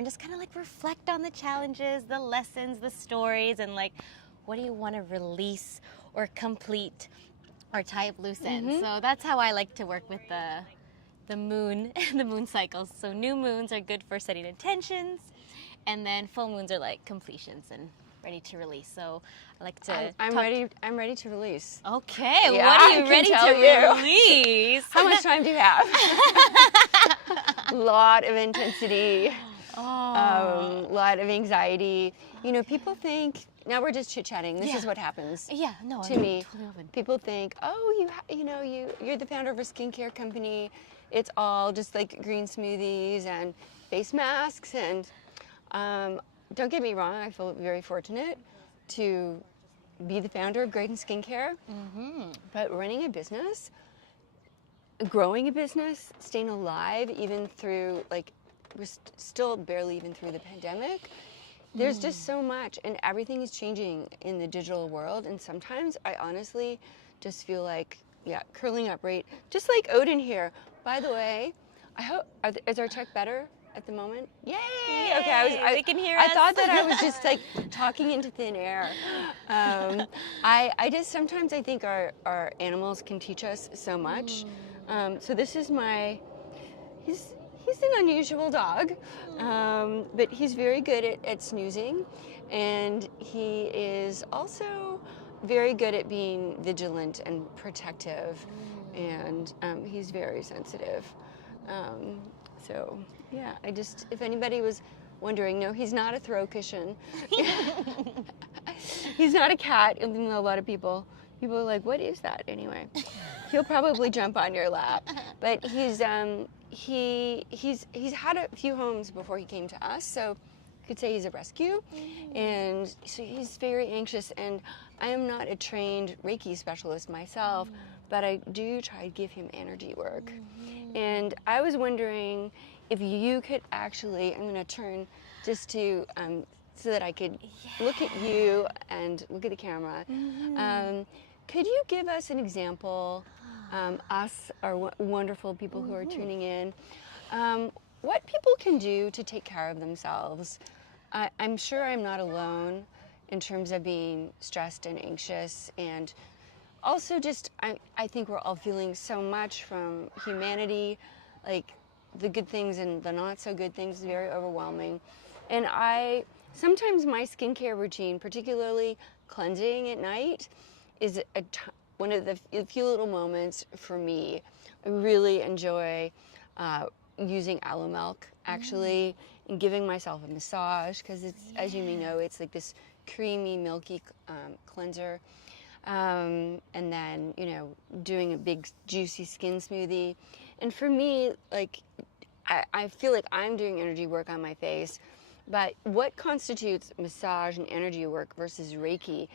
and just kind of like reflect on the challenges, the lessons, the stories, and like, what do you want to release or complete or tie up loose ends? So that's how I like to work with the moon and the moon cycles. So new moons are good for setting intentions, and then full moons are like completions and ready to release. So I like to I'm ready to release. Okay, Yeah, what are you I can ready tell to you. release? How much time do you have? A lot of intensity, lot of anxiety. You know, people think, now we're just chit-chatting. This is what happens to me. Totally open. People think, oh, you're the founder of a skincare company. It's all just like green smoothies and face masks. And don't get me wrong, I feel very fortunate to be the founder of Graydon Skincare. But running a business, growing a business, staying alive even through, like, we're still barely even through the pandemic. There's just so much, and everything is changing in the digital world. And sometimes I honestly just feel like, curling up right, just like Odin here. By the way, I hope, is our tech better at the moment? Yay! Okay, They can hear us. I thought that I was just like talking into thin air. I just sometimes I think our animals can teach us so much. So this is he's an unusual dog, but he's very good at snoozing, and he is also very good at being vigilant and protective, and he's very sensitive. So yeah, if anybody was wondering, no, he's not a throw cushion. He's not a cat, even though a lot of people are like, what is that anyway? He'll probably jump on your lap, but he's had a few homes before he came to us, so you could say he's a rescue, and so he's very anxious. And I am not a trained Reiki specialist myself, but I do try to give him energy work. And I was wondering if you could actually, I'm going to turn just to so that I could look at you and look at the camera. Could you give us an example, us, our wonderful people who are tuning in, what people can do to take care of themselves? I'm sure I'm not alone in terms of being stressed and anxious, and also just, I think we're all feeling so much from humanity, like the good things and the not so good things is very overwhelming. And sometimes my skincare routine, particularly cleansing at night, is one of the few little moments for me. I really enjoy using aloe milk, actually, and giving myself a massage, because it's, as you may know, it's like this creamy, milky cleanser. And then, doing a big, juicy skin smoothie. And for me, like, I feel like I'm doing energy work on my face, but what constitutes massage and energy work versus Reiki?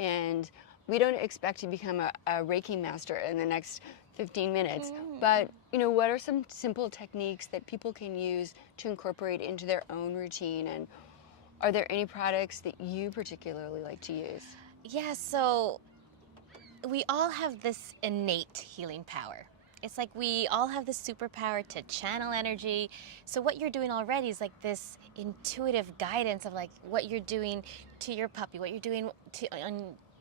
And we don't expect to become a Reiki master in the next 15 minutes, but what are some simple techniques that people can use to incorporate into their own routine? And are there any products that you particularly like to use? Yeah, so we all have this innate healing power. It's like we all have this superpower to channel energy. So what you're doing already is like this intuitive guidance of like what you're doing to your puppy, what you're doing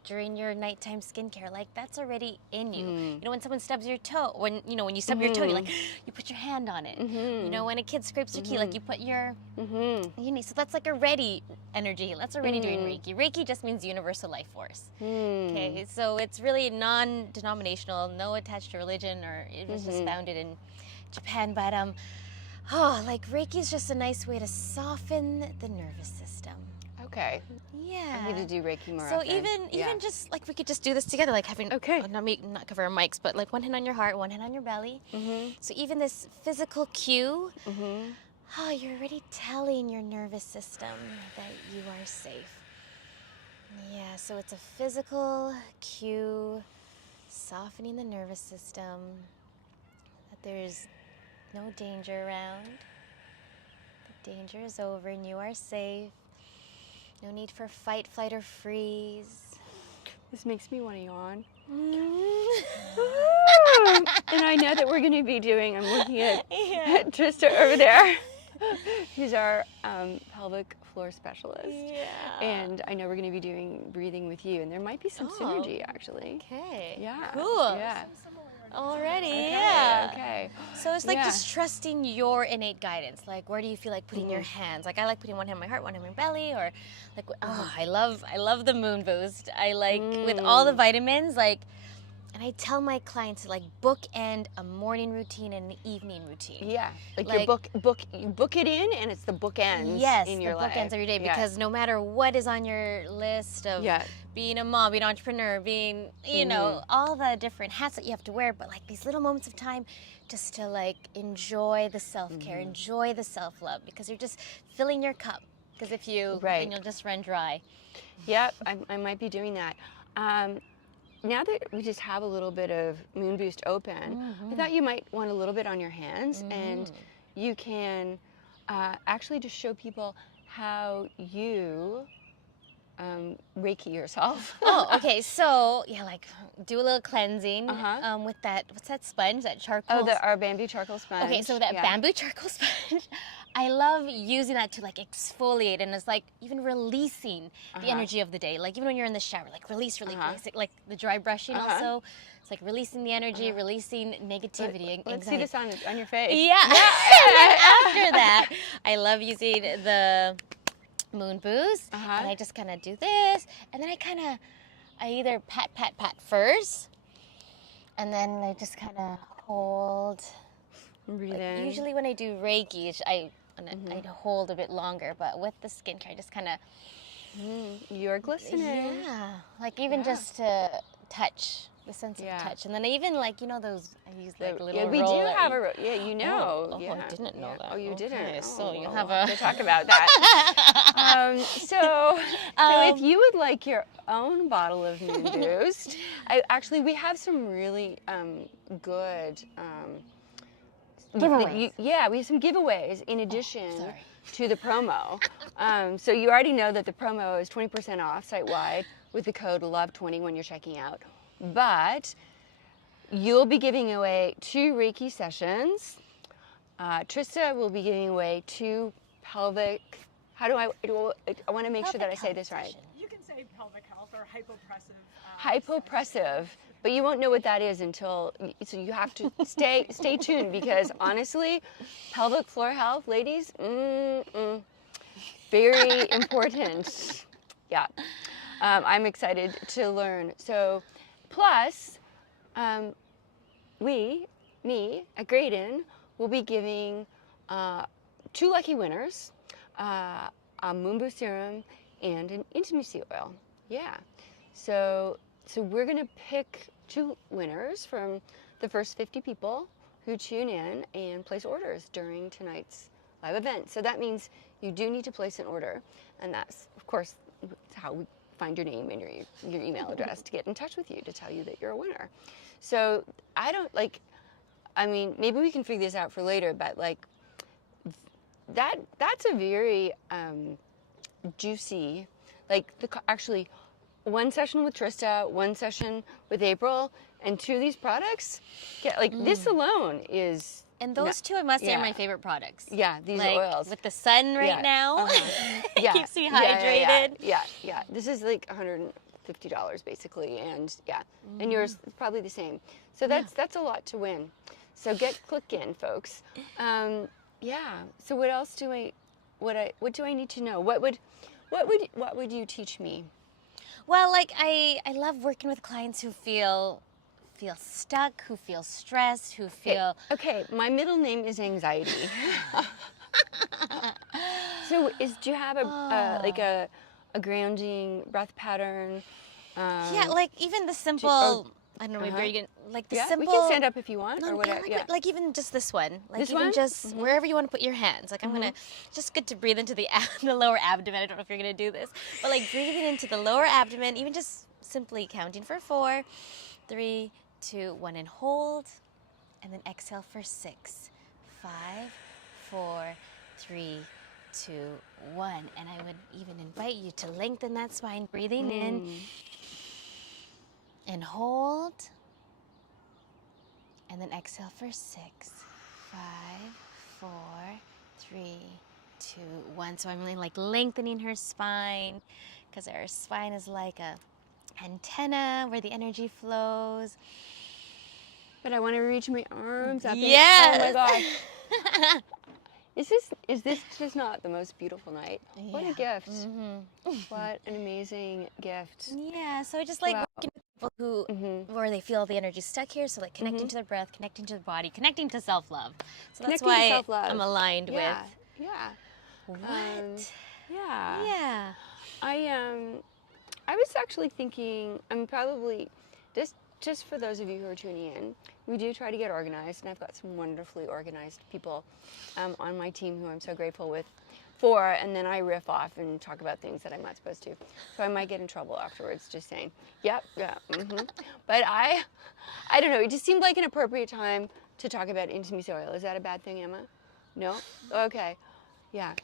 during your nighttime skincare. Like that's already in you. When someone stubs your toe, when you stub your toe, you put your hand on it. When a kid scrapes your key, like you put your knee. So that's like a ready energy. That's already doing Reiki. Reiki just means universal life force. Okay, so it's really non-denominational, no attached to religion, or it was just founded in Japan. But like Reiki is just a nice way to soften the nervous system. Okay. Yeah. I need to do Reiki more so often. even just like we could just do this together, like having not cover our mics, but like one hand on your heart, one hand on your belly. So even this physical cue, you're already telling your nervous system that you are safe. Yeah, so it's a physical cue, softening the nervous system, that there's no danger around. The danger is over and you are safe. No need for fight, flight, or freeze. This makes me want to yawn. And I know that we're going to be doing, I'm looking at Trista over there. He's our pelvic floor specialist. Yeah. And I know we're going to be doing breathing with you, and there might be some synergy, actually. Okay. Yeah. Cool. Yeah. Already, Okay, yeah. okay. So it's like Yeah. just trusting your innate guidance. Like, where do you feel like putting your hands? Like, I like putting one hand on my heart, one hand on my belly, or like, I love the moon boost. I like with all the vitamins, like, and I tell my clients to like bookend a morning routine and an evening routine. Yeah, like Like- you book it in, and it's the bookends Yes, in the your life. bookends every day, Yeah. because no matter what is on your list of Yeah. being a mom, being an entrepreneur, being, you know, all the different hats that you have to wear, but like these little moments of time just to like enjoy the self-care, enjoy the self-love, because you're just filling your cup. Because if you, Right. and you'll just run dry. Yep, I might be doing that. Now that we just have a little bit of Moon Boost open, I thought you might want a little bit on your hands, and you can actually just show people how you Reiki yourself. Oh, okay. So yeah, like do a little cleansing Uh-huh. with that. What's that sponge? That charcoal. Oh, our bamboo charcoal sponge. Okay, so that yeah. bamboo charcoal sponge, I love using that to like exfoliate, and it's like even releasing the energy of the day. Like even when you're in the shower, like release it, like the dry brushing also. It's like releasing the energy, releasing negativity, Let's see anxiety. this on your face. Yeah. And then after that, I love using the moon boost, and I just kind of do this, and then I either pat first, and then I just kind of hold. Breathe Like, in. usually when I do Reiki, I hold a bit longer, but with the skincare, I just kind of You're glistening. like even just to touch. The sense of touch, and then I even like those. I use like a little. Yeah, we roll do that have you- you know. Oh, yeah. I didn't know that. Oh, you Okay, didn't. so you well, have we'll a. to talk about that. So if you would like your own bottle of Moon Boost, we have some really good. Giveaways. We have some giveaways in addition sorry. to the promo. So you already know that the promo is 20% off site-wide with the code LOVE20 when you're checking out. But you'll be giving away 2 Reiki sessions. Trista will be giving away 2 pelvic. I want to make sure that I say this right. You can say pelvic health or hypopressive. Hypopressive, but you won't know what that is until. So you have to stay tuned, because honestly, pelvic floor health, ladies, very important. Yeah, I'm excited to learn. So, plus, me at Graydon will be giving 2 lucky winners a Moon Boost serum and an intimacy oil. Yeah. So we're gonna pick 2 winners from the first 50 people who tune in and place orders during tonight's live event. So that means you do need to place an order, and that's of course how we find your name and your email address to get in touch with you to tell you that you're a winner. So maybe we can figure this out for later, but like that's a very juicy, actually 1 session with Trista, 1 session with April, and 2 of these products. Yeah, this alone is. And those 2, I must say, are yeah. my favorite products. Yeah, these like, oils. with the sun right Yeah. now, it Yeah. keeps me hydrated. Yeah. This is like $150 basically, and and yours is probably the same. So that's a lot to win. So click in, folks. So what else what do I need to know? What would you teach me? Well, like I love working with clients who feel stuck, who feel stressed, who feel. Okay, my middle name is anxiety. So do you have a grounding breath pattern? Yeah, like even the simple. I don't know, maybe you can like the simple. We can stand up if you want, No, or whatever. like even just this one. Like This even one? just wherever you want to put your hands. Like I'm gonna just good to breathe into the the lower abdomen. I don't know if you're gonna do this, but like breathing into the lower abdomen, even just simply counting for 4, 3, 2, 1, and hold, and then exhale for 6, 5, 4, 3, 2, 1. And I would even invite you to lengthen that spine, breathing in and hold, and then exhale for 6, 5, 4, 3, 2, 1. So I'm really like lengthening her spine because our spine is like a antenna where the energy flows. But I want to reach my arms up. Yes. Oh my gosh. Is this just not the most beautiful night? What a gift. What an amazing gift. Yeah, so I just like Wow. working with people who where they feel the energy stuck here, so like connecting to their breath, connecting to the body, connecting to self-love. So that's Connecting to why self-love. I'm aligned Yeah. with Yeah. what? Yeah. Yeah. I was actually thinking, I'm probably, just for those of you who are tuning in, we do try to get organized, and I've got some wonderfully organized people on my team who I'm so grateful for, and then I riff off and talk about things that I'm not supposed to. So I might get in trouble afterwards just saying, yep, yeah, But I don't know, it just seemed like an appropriate time to talk about intimacy oil. Is that a bad thing, Emma? No? Okay. Yeah.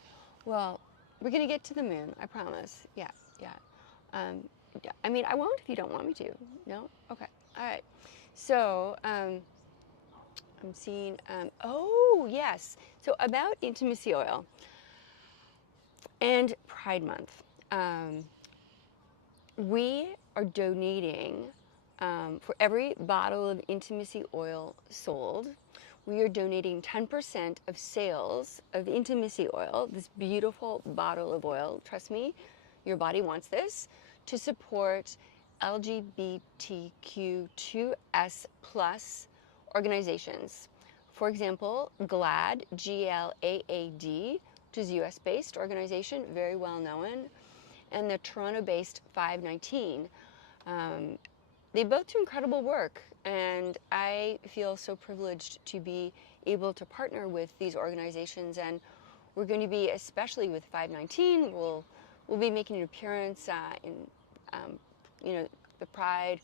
Well, we're going to get to the moon, I promise. Yeah, yeah. I mean, I won't if you don't want me to. No? Okay. All right. So, I'm seeing, oh, yes. So about intimacy oil and Pride Month, we are donating, for every bottle of intimacy oil sold, we are donating 10% of sales of intimacy oil, this beautiful bottle of oil. Trust me, your body wants this, to support LGBTQ2S plus organizations. For example, GLAAD, G-L-A-A-D, which is a US-based organization, very well known, and the Toronto-based 519. They both do incredible work, and I feel so privileged to be able to partner with these organizations, and we're going to be, especially with 519, we'll be making an appearance in the Pride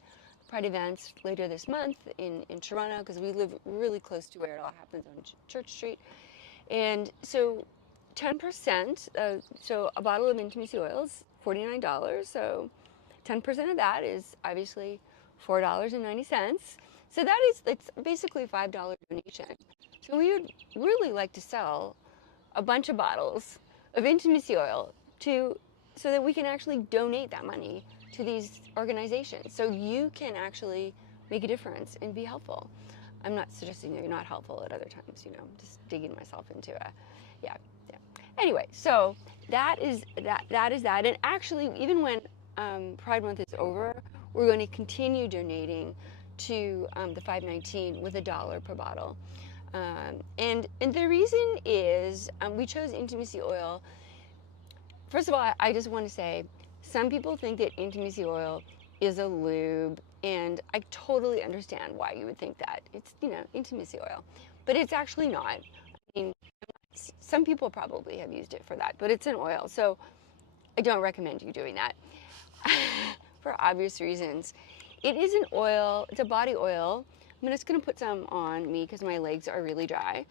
events later this month in Toronto, because we live really close to where it all happens on Church Street. And so 10%, so a bottle of intimacy oils, $49, so 10% of that is obviously $4.90. So it's basically a $5 donation. So we would really like to sell a bunch of bottles of intimacy oil so that we can actually donate that money to these organizations, so you can actually make a difference and be helpful. I'm not suggesting that you're not helpful at other times, I'm just digging myself into yeah. Anyway, so that is that. And actually, even when Pride Month is over, we're going to continue donating to the 519 with $1 per bottle. And the reason is we chose intimacy oil. First of all, I just want to say, some people think that intimacy oil is a lube, and I totally understand why you would think that. It's, intimacy oil. But it's actually not. I mean, some people probably have used it for that, but it's an oil, so I don't recommend you doing that for obvious reasons. It is an oil, it's a body oil. I'm just going to put some on me because my legs are really dry.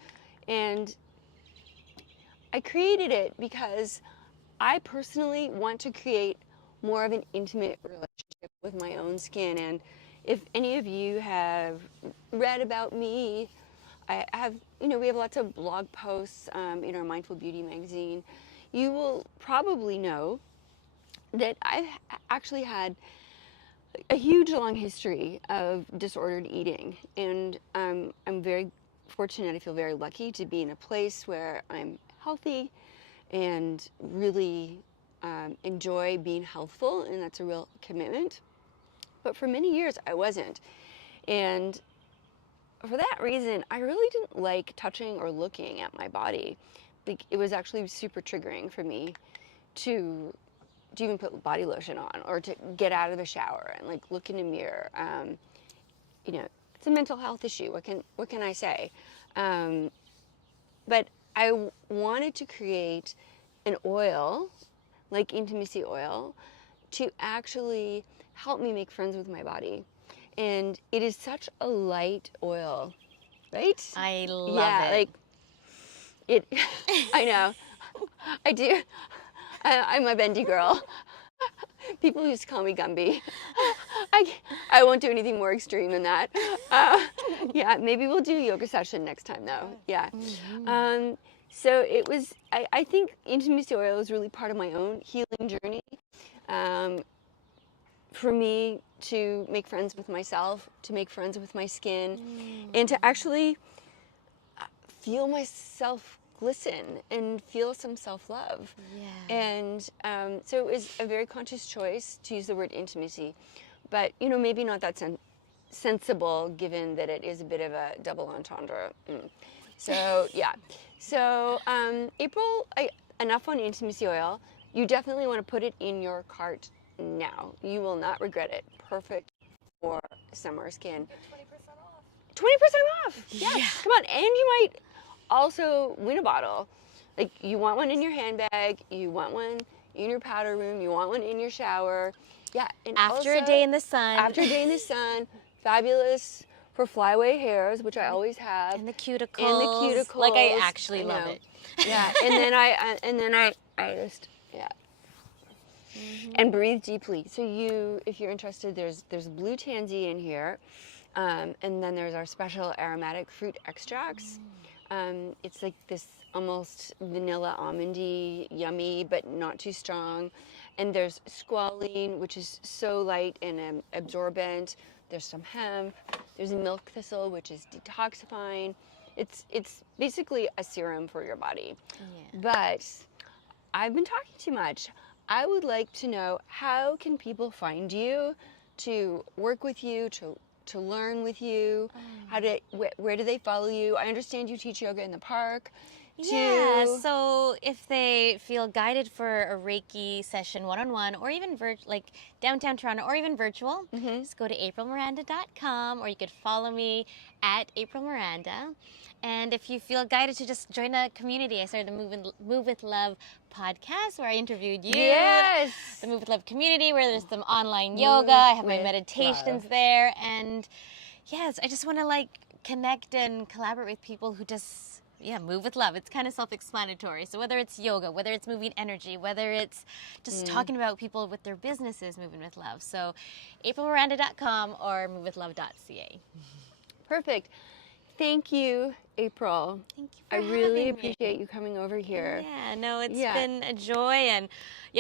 And I created it because I personally want to create more of an intimate relationship with my own skin. And if any of you have read about me, we have lots of blog posts in our Mindful Beauty magazine. You will probably know that I've actually had a huge long history of disordered eating, and I'm very fortunate. I feel very lucky to be in a place where I'm healthy and really enjoy being healthful, and that's a real commitment. But for many years I wasn't, and for that reason I really didn't like touching or looking at my body. Like, it was actually super triggering for me to even put body lotion on, or to get out of the shower and like look in a mirror. It's a mental health issue. What can I say? But I wanted to create an oil, like intimacy oil, to actually help me make friends with my body. And it is such a light oil, right? I love it. Yeah, like it. I know. I do. I'm a bendy girl. People used to call me Gumby. I won't do anything more extreme than that. Yeah, maybe we'll do a yoga session next time, though. Yeah. So it was, I think intimacy oil is really part of my own healing journey. For me to make friends with myself, to make friends with my skin, and to actually feel myself glisten and feel some self-love. Yeah. And so it was a very conscious choice to use the word intimacy, but maybe not that sensible, given that it is a bit of a double entendre. So yeah. So April, enough on intimacy oil. You definitely want to put it in your cart now. You will not regret it. Perfect for summer skin. 20% off. Yes. Yeah. Come on. And you might also win a bottle. Like, you want one in your handbag, you want one in your powder room, you want one in your shower. Yeah. And After also, a day in the sun. After a day in the sun. Fabulous for flyaway hairs, which I always have. And the cuticles. And the cuticles. Like, I actually love it. Yeah. And then I just, yeah. And breathe deeply. So if you're interested, there's blue tansy in here, and then there's our special aromatic fruit extracts. It's like this almost vanilla almondy, yummy, but not too strong. And there's squalene, which is so light and absorbent. There's some hemp. There's milk thistle, which is detoxifying. It's basically a serum for your body. Yeah. But I've been talking too much. I would like to know, how can people find you, to work with you, to learn with you? Where do they follow you? I understand you teach yoga in the park. Yeah, so if they feel guided for a Reiki session one-on-one, or even like downtown Toronto, or even virtual, just go to aprilmiranda.com, or you could follow me at April Miranda. And if you feel guided to just join a community, I started the Move with Love podcast, where I interviewed you. Yes. The Move with Love community, where there's some online yoga. I have my with meditations love. there. And yes, I just want to connect and collaborate with people who just, move with love. It's kind of self-explanatory. So whether it's yoga, whether it's moving energy, whether it's just talking about people with their businesses moving with love. So aprilmiranda.com or movewithlove.ca. Perfect. Thank you, April. Thank you for I really having me. appreciate you coming over here. Yeah, no, it's been a joy. And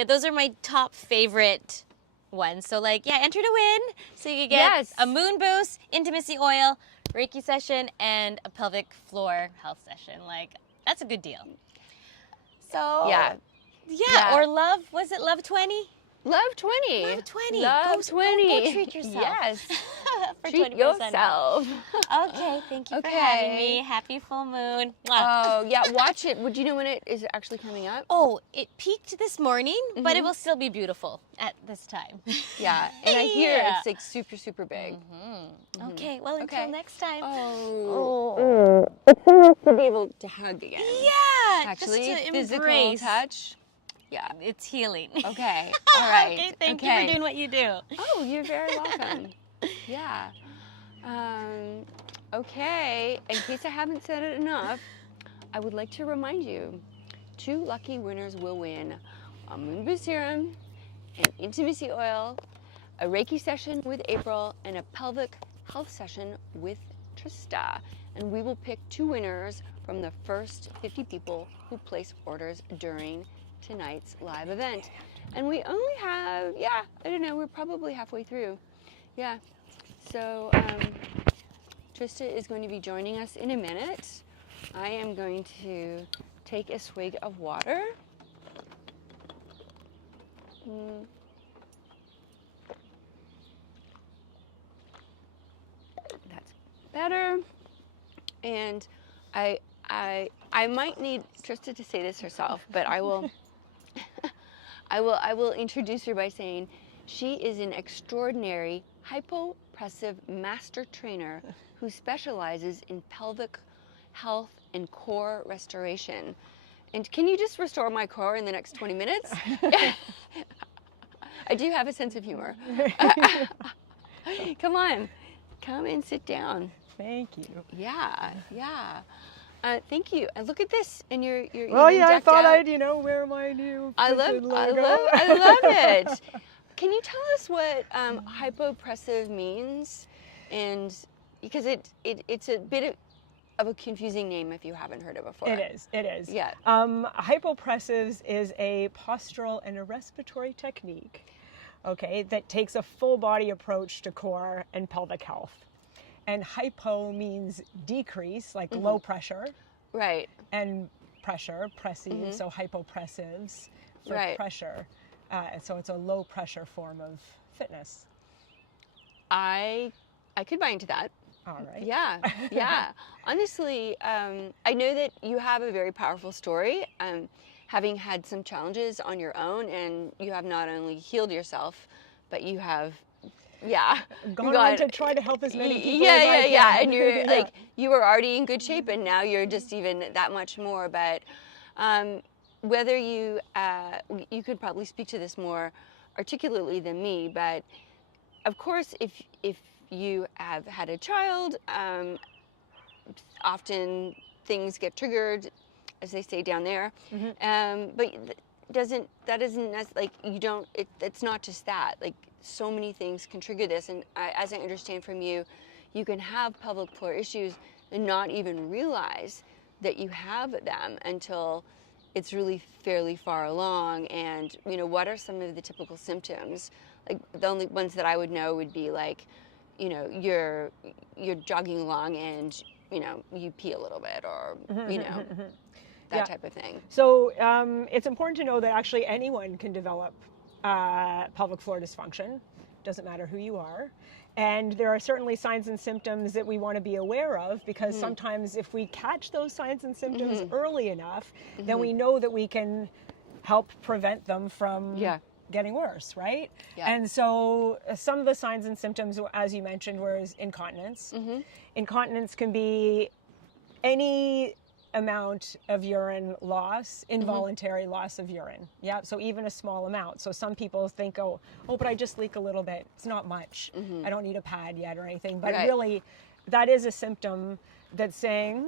those are my top favorite ones. So enter to win. So you can get a moon boost, intimacy oil, Reiki session, and a pelvic floor health session. That's a good deal. So Yeah. Or love, was it Love 20? Love 20. Love 20. Love 20. Go treat yourself. Yes. For Treat 20% yourself. off. Okay, thank you for having me. Happy full moon. Oh, yeah, watch it. Would you know when it is actually coming up? Oh, it peaked this morning, but it will still be beautiful at this time. Yeah, and I hear it's super, super big. Okay, well, until next time. It's so nice to be able to hug again. Yeah, Actually, just to physical embrace. touch. Yeah. It's healing. Okay. All right. Okay, thank you for doing what you do. Oh, you're very welcome. Yeah. Okay. In case I haven't said it enough, I would like to remind you, 2 lucky winners will win a Moon Boost serum, an intimacy oil, a Reiki session with April, and a pelvic health session with Trista. And we will pick 2 winners from the first 50 people who place orders during tonight's live event. And we only have, I don't know, we're probably halfway through. Yeah. So Trista is going to be joining us in a minute. I am going to take a swig of water. That's better. And I might need Trista to say this herself, but I will I will introduce her by saying she is an extraordinary hypopressive master trainer who specializes in pelvic health and core restoration. And can you just restore my core in the next 20 minutes? I do have a sense of humor. Come on, come and sit down. Thank you. Yeah. Thank you. And look at this. And you're Well, even yeah, I decked thought out. I'd, wear my new I love printed logo. it. Can you tell us what hypopressive means? And because it's a bit of, of a confusing name if you haven't heard it before. It is. It is. Yeah. Hypopressives is a postural and a respiratory technique, okay, that takes a full body approach to core and pelvic health. And hypo means decrease, like low pressure. Right. And pressure, pressive, so hypopressives for pressure. And so it's a low pressure form of fitness. I could buy into that. All right. Yeah, yeah. Honestly, I know that you have a very powerful story, having had some challenges on your own, and you have not only healed yourself, but you have, gone on to try to help as many people yeah, as I can. and you're like, you were already in good shape, and now you're just even that much more. But whether you could probably speak to this more articulately than me, but of course, if you have had a child, often things get triggered, as they say down there. But it's not just that. Like, so many things can trigger this, and as I understand from you, you can have pelvic floor issues and not even realize that you have them until it's really fairly far along. And what are some of the typical symptoms? Like, the only ones that I would know would be like, you're jogging along and you pee a little bit, or that type of thing. So it's important to know that actually anyone can develop pelvic floor dysfunction. Doesn't matter who you are. And there are certainly signs and symptoms that we want to be aware of, because sometimes if we catch those signs and symptoms early enough, then we know that we can help prevent them from getting worse, right? Yeah. And so some of the signs and symptoms, as you mentioned, was incontinence. Incontinence can be any amount of urine loss, involuntary loss of urine. Yeah, so even a small amount. So some people think, oh, but I just leak a little bit. It's not much. I don't need a pad yet or anything. But really, that is a symptom that's saying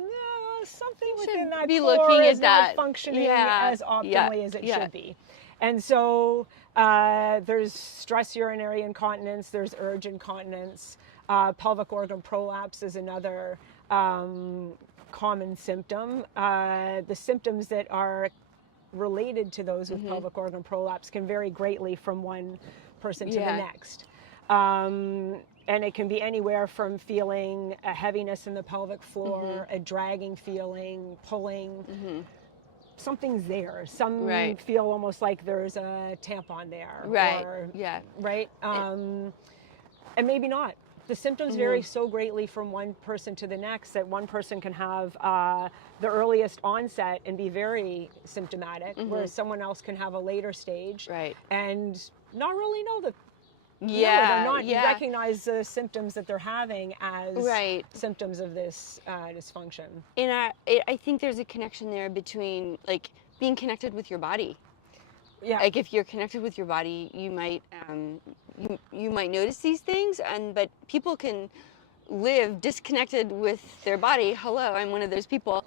something within that be core looking is at not that. functioning as optimally as it should be. And so there's stress urinary incontinence, there's urge incontinence, pelvic organ prolapse is another common symptom. The symptoms that are related to those with pelvic organ prolapse can vary greatly from one person to the next. And it can be anywhere from feeling a heaviness in the pelvic floor, a dragging feeling, pulling. Something's there. Some feel almost like there's a tampon there. Or, right? And maybe not. The symptoms vary so greatly from one person to the next that one person can have the earliest onset and be very symptomatic, whereas someone else can have a later stage and not really know that. Not recognize the symptoms that they're having as symptoms of this dysfunction. And I think there's a connection there between like being connected with your body. Yeah. Like, if you're connected with your body, you might you might notice these things, but people can live disconnected with their body. Hello, I'm one of those people,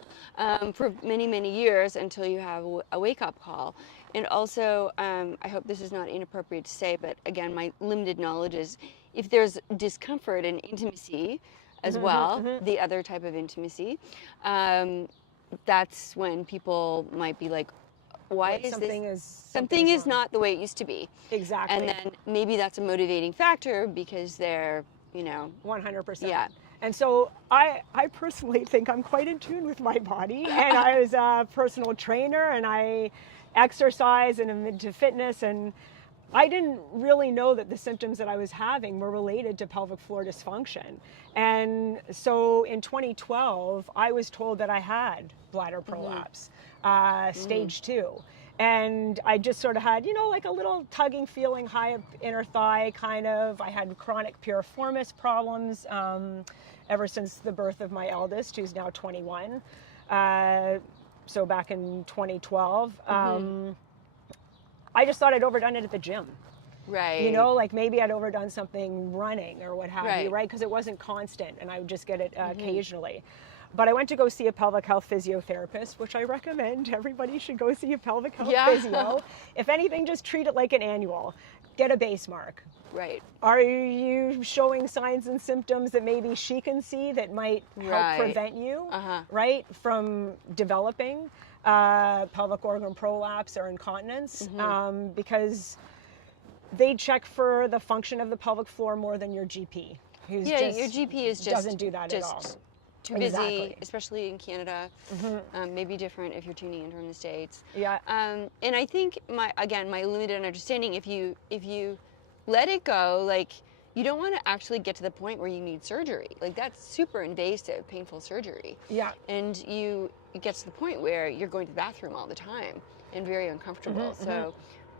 for many, many years until you have a wake-up call. And also, I hope this is not inappropriate to say, but again, my limited knowledge is if there's discomfort in intimacy as well, the other type of intimacy, that's when people might be like, why is something is not the way it used to be. Exactly. And then maybe that's a motivating factor because they're, 100%. Yeah. And so I personally think I'm quite in tune with my body, and I was a personal trainer and I exercise and I'm into fitness, and I didn't really know that the symptoms that I was having were related to pelvic floor dysfunction. And so in 2012, I was told that I had bladder prolapse, stage 2. And I just sort of had, like a little tugging feeling high up inner thigh, kind of. I had chronic piriformis problems ever since the birth of my eldest, who's now 21. So back in 2012. I just thought I'd overdone it at the gym. Right. Like maybe I'd overdone something running or what have you, right? Because it wasn't constant and I would just get it occasionally. But I went to go see a pelvic health physiotherapist, which I recommend. Everybody should go see a pelvic health physio. If anything, just treat it like an annual. get a base mark. Right. Are you showing signs and symptoms that maybe she can see that might help prevent you, right, from developing pelvic organ prolapse or incontinence? Because they check for the function of the pelvic floor more than your GP. Who's your GP is just doesn't do that at all. Too busy, especially in Canada. Maybe different if you're tuning in from the States. Yeah. And I think my limited understanding, if you let it go, like, you don't want to actually get to the point where you need surgery. Like, that's super invasive, painful surgery. Yeah. And it gets to the point where you're going to the bathroom all the time and very uncomfortable. So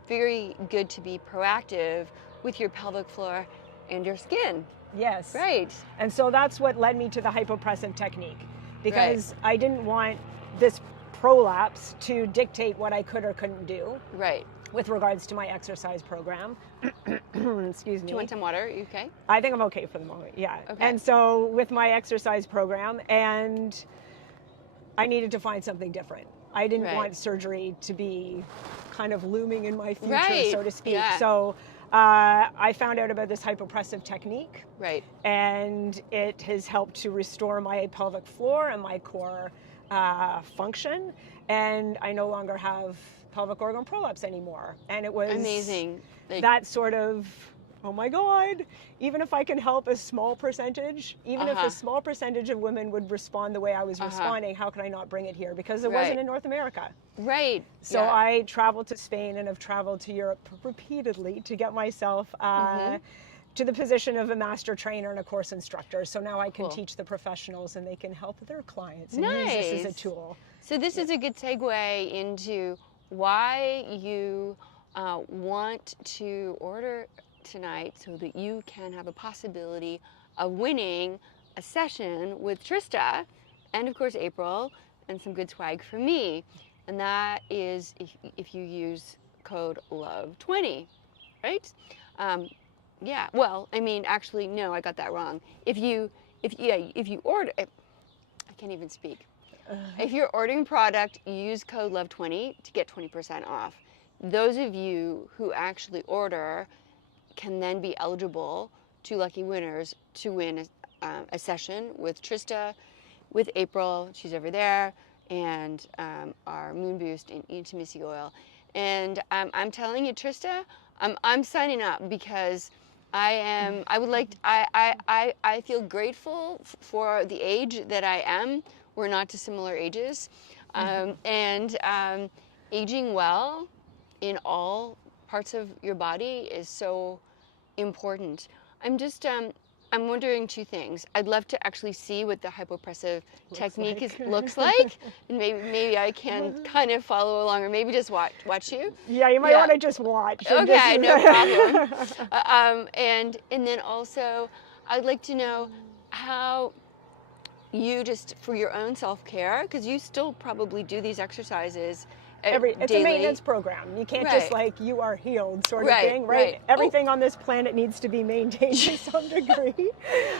very good to be proactive with your pelvic floor and your skin. Yes. Right. And so that's what led me to the hypopressive technique, because I didn't want this prolapse to dictate what I could or couldn't do. Right. With regards to my exercise program. Excuse me. Do you want some water? Are you okay? I think I'm okay for the moment, yeah. Okay. And so with my exercise program, and I needed to find something different. I didn't want surgery to be kind of looming in my future, so to speak. Yeah. So I found out about this hypopressive technique. Right. And it has helped to restore my pelvic floor and my core function. And I no longer have pelvic organ prolapse anymore. And it was amazing. That sort of, oh my God, even if I can help a small percentage, even if a small percentage of women would respond the way I was responding, how could I not bring it here? Because it wasn't in North America. Right. So I traveled to Spain and have traveled to Europe repeatedly to get myself to the position of a master trainer and a course instructor. So now I can teach the professionals and they can help their clients and use this as a tool. So this is a good segue into why you want to order tonight, so that you can have a possibility of winning a session with Trista and of course April, and some good swag from me. And that is if you use code LOVE20, right? Yeah, well, I mean, actually, no, I got that wrong. If you order, I can't even speak. If you're ordering product, you use code LOVE20 to get 20% off. Those of you who actually order can then be eligible, to lucky winners, to win a session with Trista, with April, she's over there, and our Moon Boost and Intimacy Oil. And I'm telling you, Trista, I'm signing up because I feel grateful for the age that I am. We're not dissimilar ages. And aging well in all parts of your body is so important. I'm wondering two things. I'd love to actually see what the hypopressive technique looks like. And maybe I can kind of follow along, or maybe just watch you. Yeah, you might want to just watch. Okay, no problem. And then also, I'd like to know how you, just for your own self-care, because you still probably do these exercises it's daily. A maintenance program. You can't just like, you are healed sort of thing, right? Everything on this planet needs to be maintained to some degrry,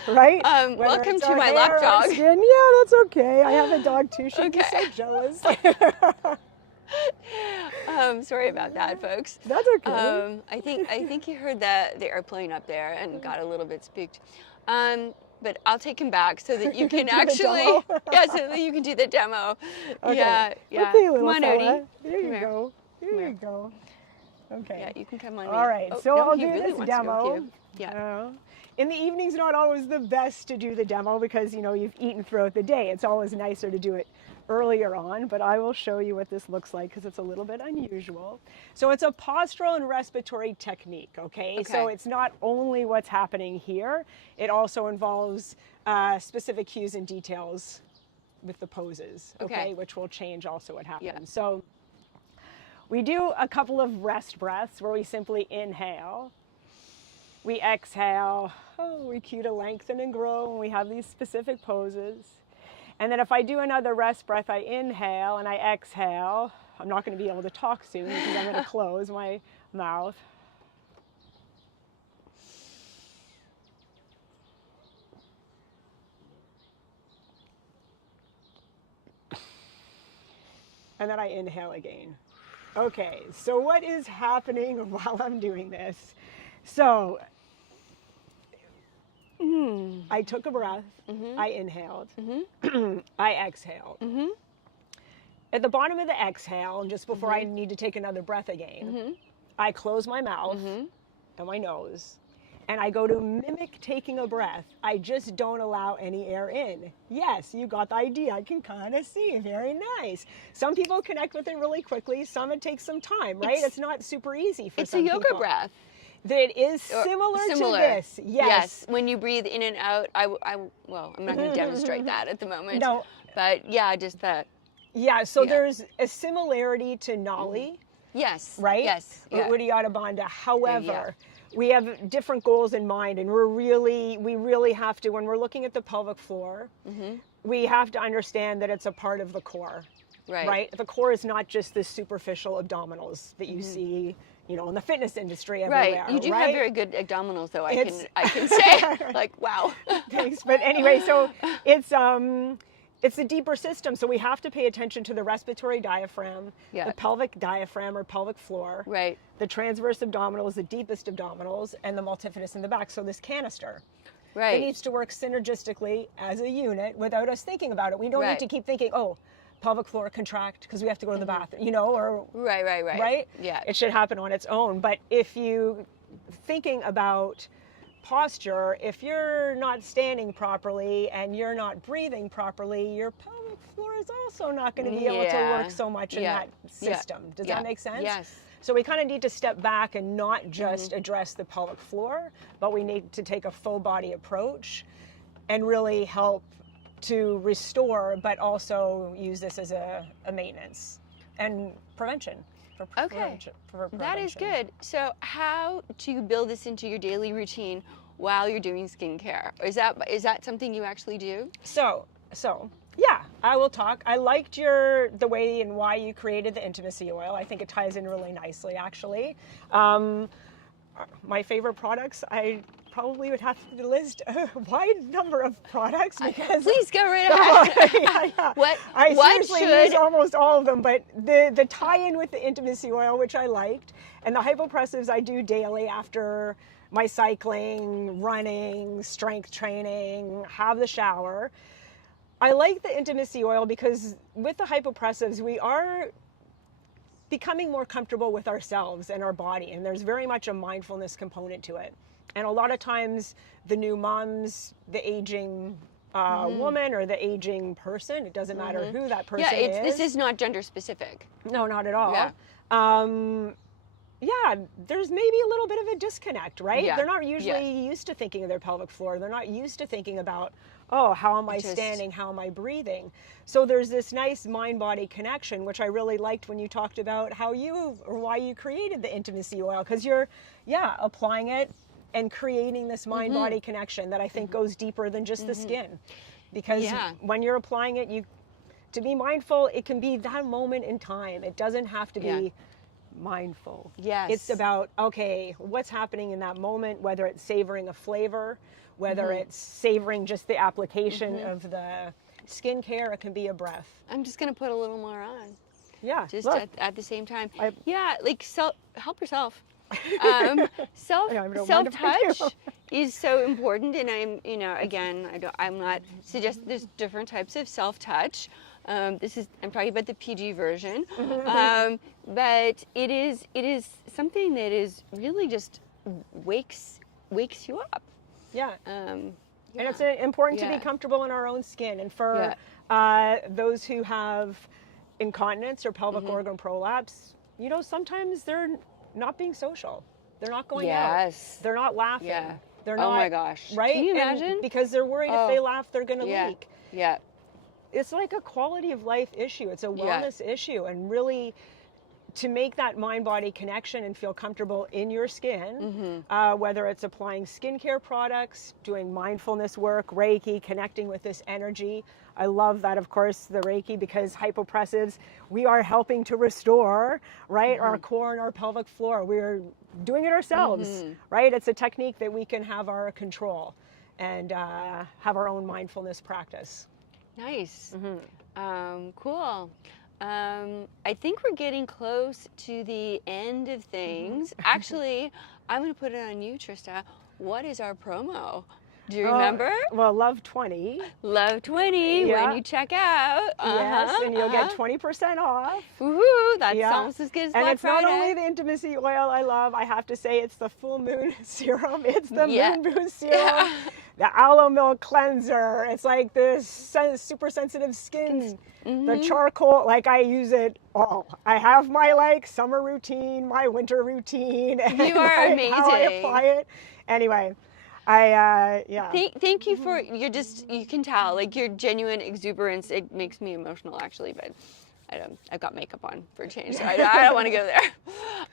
right? Welcome to my lap dog. Skin, yeah, that's okay. I have a dog too. She'd be so jealous. Sorry about that, folks. That's okay. I think you heard the airplane up there and got a little bit spooked. But I'll take him back so that you can actually, so that you can do the demo. Okay. Yeah. Okay, come on, Odie. There you go. There you go. Okay. Yeah, you can come on. All right. So I'll do this demo. Yeah. In the evening's not always the best to do the demo because, you've eaten throughout the day. It's always nicer to do it earlier on, but I will show you what this looks like because it's a little bit unusual. So it's a postural and respiratory technique, okay? So it's not only what's happening here, it also involves specific cues and details with the poses, okay? Which will change also what happens. Yeah. So we do a couple of rest breaths where we simply inhale, we exhale, we cue to lengthen and grow, and we have these specific poses. And then if I do another rest breath, I inhale and I exhale. I'm not going to be able to talk soon because I'm going to close my mouth. And then I inhale again. Okay, so what is happening while I'm doing this? So I took a breath, I inhaled, I exhaled. At the bottom of the exhale, just before I need to take another breath again, I close my mouth and my nose, and I go to mimic taking a breath. I just don't allow any air in. Yes, you got the idea. I can kind of see. Very nice. Some people connect with it really quickly. Some it takes some time, right? It's not super easy for some people. It's a yoga breath. That is similar to this. Yes. When you breathe in and out, well, I'm not going to demonstrate that at the moment. No. But yeah, just that. Yeah, so there's a similarity to Nali. Yes. Right? Yes. Yeah. Uddiyana Bandha. However, we have different goals in mind, and we really have to, when we're looking at the pelvic floor, we have to understand that it's a part of the core. Right? The core is not just the superficial abdominals that you see, you know, in the fitness industry everywhere. Right. You do have very good abdominals, though. I can say, like, wow. Thanks. But anyway, so it's a deeper system, so we have to pay attention to the respiratory diaphragm, the pelvic diaphragm or pelvic floor, the transverse abdominals, the deepest abdominals, and the multifidus in the back. So this canister. It needs to work synergistically as a unit without us thinking about it. We don't need to keep thinking, oh, pelvic floor contract because we have to go to the bathroom, you know, or right? Yeah. It should happen on its own. But if you thinking about posture, if you're not standing properly and you're not breathing properly, your pelvic floor is also not going to be able to work so much in that system. Does that make sense? Yes. So we kind of need to step back and not just address the pelvic floor, but we need to take a full body approach and really help to restore, but also use this as a maintenance and prevention. That is good. So how do you build this into your daily routine while you're doing skincare? Is that something you actually do? So yeah, I will talk. I liked the way and why you created the intimacy oil. I think it ties in really nicely, actually. My favorite products, I probably would have to list a wide number of products because please go right ahead. I seriously use almost all of them, but the tie-in with the intimacy oil, which I liked, and the hypopressives I do daily after my cycling, running, strength training, have the shower. I like the intimacy oil because with the hypopressives, we are becoming more comfortable with ourselves and our body, and there's very much a mindfulness component to it. And a lot of times the new moms, the aging woman or the aging person, it doesn't matter who that person is. This is not gender specific. No, not at all. There's maybe a little bit of a disconnect, right? They're not usually used to thinking of their pelvic floor. They're not used to thinking about, oh, how am I standing? How am I breathing? So there's this nice mind-body connection, which I really liked when you talked about why you created the intimacy oil, because you're, applying it and creating this mind-body connection that I think goes deeper than just the skin. Because when you're applying it, to be mindful, it can be that moment in time. It doesn't have to be mindful. Yes. It's about, okay, what's happening in that moment, whether it's savoring a flavor, whether it's savoring just the application of the skincare, it can be a breath. I'm just going to put a little more on. Yeah. Just at the same time. Help yourself. Self-touch is so important, and I'm not suggesting there's different types of self-touch. I'm talking about the PG version, but it is something that is really just wakes you up. And it's important to be comfortable in our own skin, and for those who have incontinence or pelvic organ prolapse, sometimes they're not being social. They're not going out. They're not laughing. They're not. Oh my gosh. Right? Can you imagine? Because they're worried if they laugh, they're going to leak. Yeah. It's like a quality of life issue. It's a wellness issue. And really, to make that mind-body connection and feel comfortable in your skin, whether it's applying skincare products, doing mindfulness work, Reiki, connecting with this energy. I love that, of course, the Reiki, because hypopressives, we are helping to restore, right, our core and our pelvic floor. We're doing it ourselves, right? It's a technique that we can have our control and have our own mindfulness practice. Nice. Cool. I think we're getting close to the end of things. Actually, I'm going to put it on you, Trista. What is our promo? Do you remember? Well, Love 20. Love 20 when you check out. Yes, and you'll get 20% off. Woohoo! That's almost as good as Black And it's Friday. not only the intimacy oil I love. I have to say it's the full moon serum. It's the moon boost serum. The aloe milk cleanser. It's like this super sensitive skin. The charcoal, like I use it all. I have my like summer routine, my winter routine. And You are amazing. How I apply it. Anyway. Thank you for you can tell like your genuine exuberance. It makes me emotional actually, but I've got makeup on for a change, so I don't want to go there.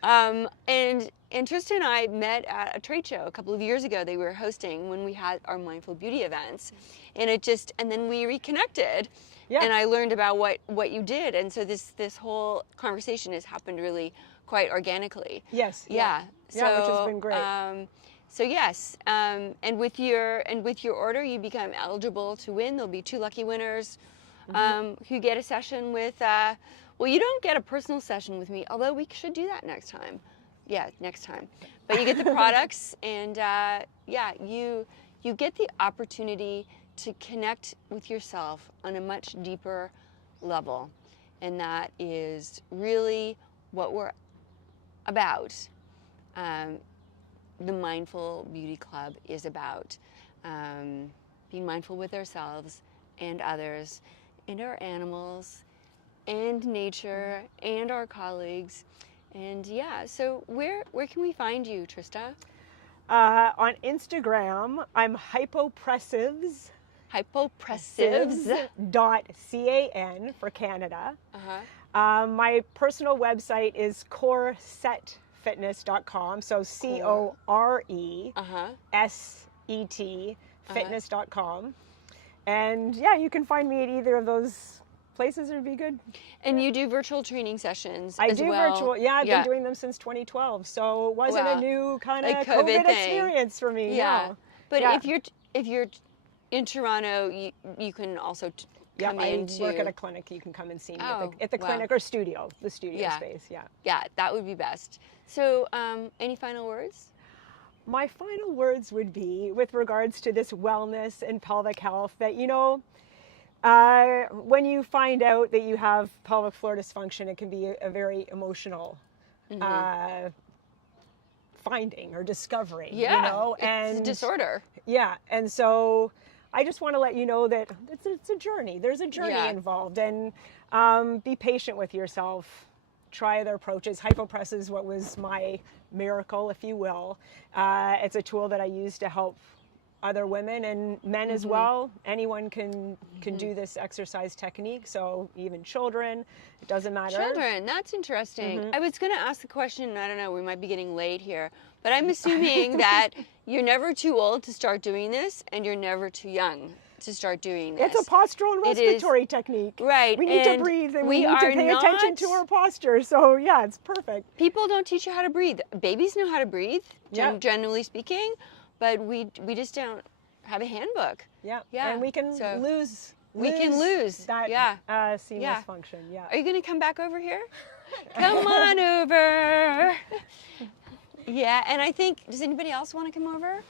And Trista and I met at a trade show a couple of years ago. They were hosting when we had our mindful beauty events, and then we reconnected. Yeah. And I learned about what you did, and so this whole conversation has happened really quite organically. Yes. Yeah. So, which has been great. So yes, and with your order, you become eligible to win. There'll be 2 lucky winners who get a session with. Well, you don't get a personal session with me, although we should do that next time. Yeah, next time. But you get the products, and you get the opportunity to connect with yourself on a much deeper level, and that is really what we're about. The Mindful Beauty Club is about being mindful with ourselves and others and our animals and nature and our colleagues. And so where can we find you, Trista? On Instagram, I'm hypopressives. Hypopressives.can for Canada. My personal website is coresetfitness.com. So CORESET fitness.com. And you can find me at either of those places. It'd be good. And you do virtual training sessions I as do well. virtual. I've been doing them since 2012. So it wasn't a new kind of COVID experience for me. Yeah. But if you're in Toronto, you can also come into... I work at a clinic. You can come and see me at the clinic or studio, the studio space. Yeah, that would be best. So any final words? My final words would be, with regards to this wellness and pelvic health, that, when you find out that you have pelvic floor dysfunction, it can be a very emotional finding or discovery. It's a disorder. Yeah, and so I just want to let you know that it's a journey. There's a journey involved, and be patient with yourself. Try other approaches. Hypopress is what was my miracle, if you will. It's a tool that I use to help other women and men as well. Anyone can do this exercise technique, so even children, it doesn't matter. Children, that's interesting. I was going to ask the question, I don't know, we might be getting late here, but I'm assuming that you're never too old to start doing this, and you're never too young to start doing this. It's a postural and respiratory technique. Right. We need to breathe, and we need to pay attention to our posture. So it's perfect. People don't teach you how to breathe. Babies know how to breathe, generally speaking, but we just don't have a handbook. Yeah. And we can lose that seamless function. Yeah. Are you going to come back over here? Come on over. Yeah, and I think, does anybody else want to come over?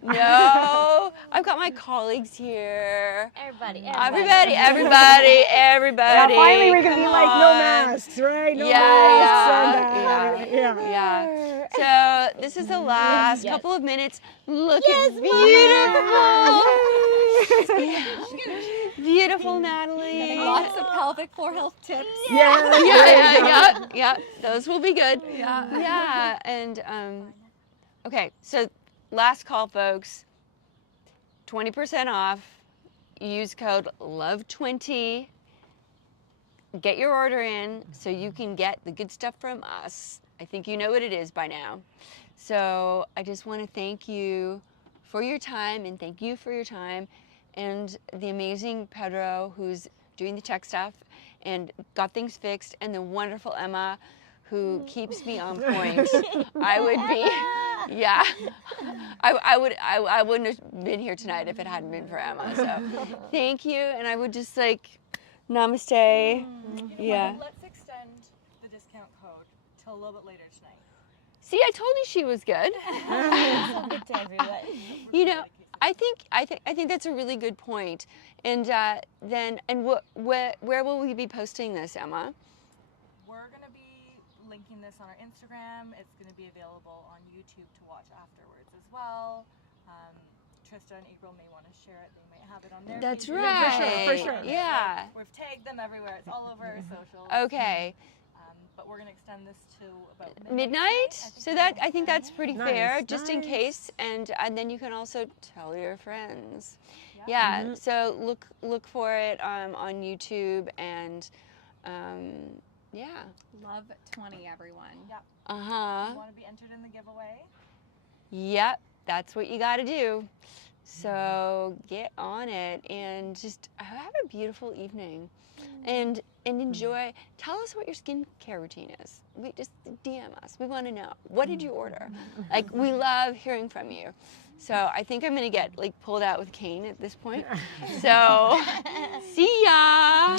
No, I've got my colleagues here. Everybody. Yeah, finally we can be like no masks, right? No masks. Yeah. So this is the last couple of minutes. Looking beautiful. Beautiful, Natalie. Lots of pelvic floor health tips. Yeah. Those will be good. Yeah. And okay, so last call, folks. 20% off. Use code LOVE20. Get your order in so you can get the good stuff from us. I think you know what it is by now. So I just want to thank you for your time, and thank you for your time, and the amazing Pedro, who's doing the tech stuff and got things fixed, and the wonderful Emma, who keeps me on point. I wouldn't have been here tonight if it hadn't been for Emma. So thank you, and I would just namaste. Yeah. Let's extend the discount code till a little bit later tonight. See, I told you she was good. Good to everyone. You know, I think that's a really good point. And where will we be posting this, Emma? We're going to be linking this on our Instagram. It's going to be available on YouTube to watch afterwards as well. Trista and April may want to share it. They might have it on their That's pages. right. For sure. Yeah. We've tagged them everywhere. It's all over our socials. Okay. But we're going to extend this to about Midnight? So that I think that's pretty Nice, fair, just in nice. case, and then you can also tell your friends. Yeah. Yeah. Mm-hmm. So look for it on YouTube, and yeah. Love 20, everyone. Yeah. Uh-huh. You want to be entered in the giveaway? Yep, that's what you got to do. So get on it and just have a beautiful evening, and enjoy. Tell us what your skincare routine is. We just DM us. We want to know. What did you order? Like, we love hearing from you. So I think I'm gonna get pulled out with cane at this point. So see ya.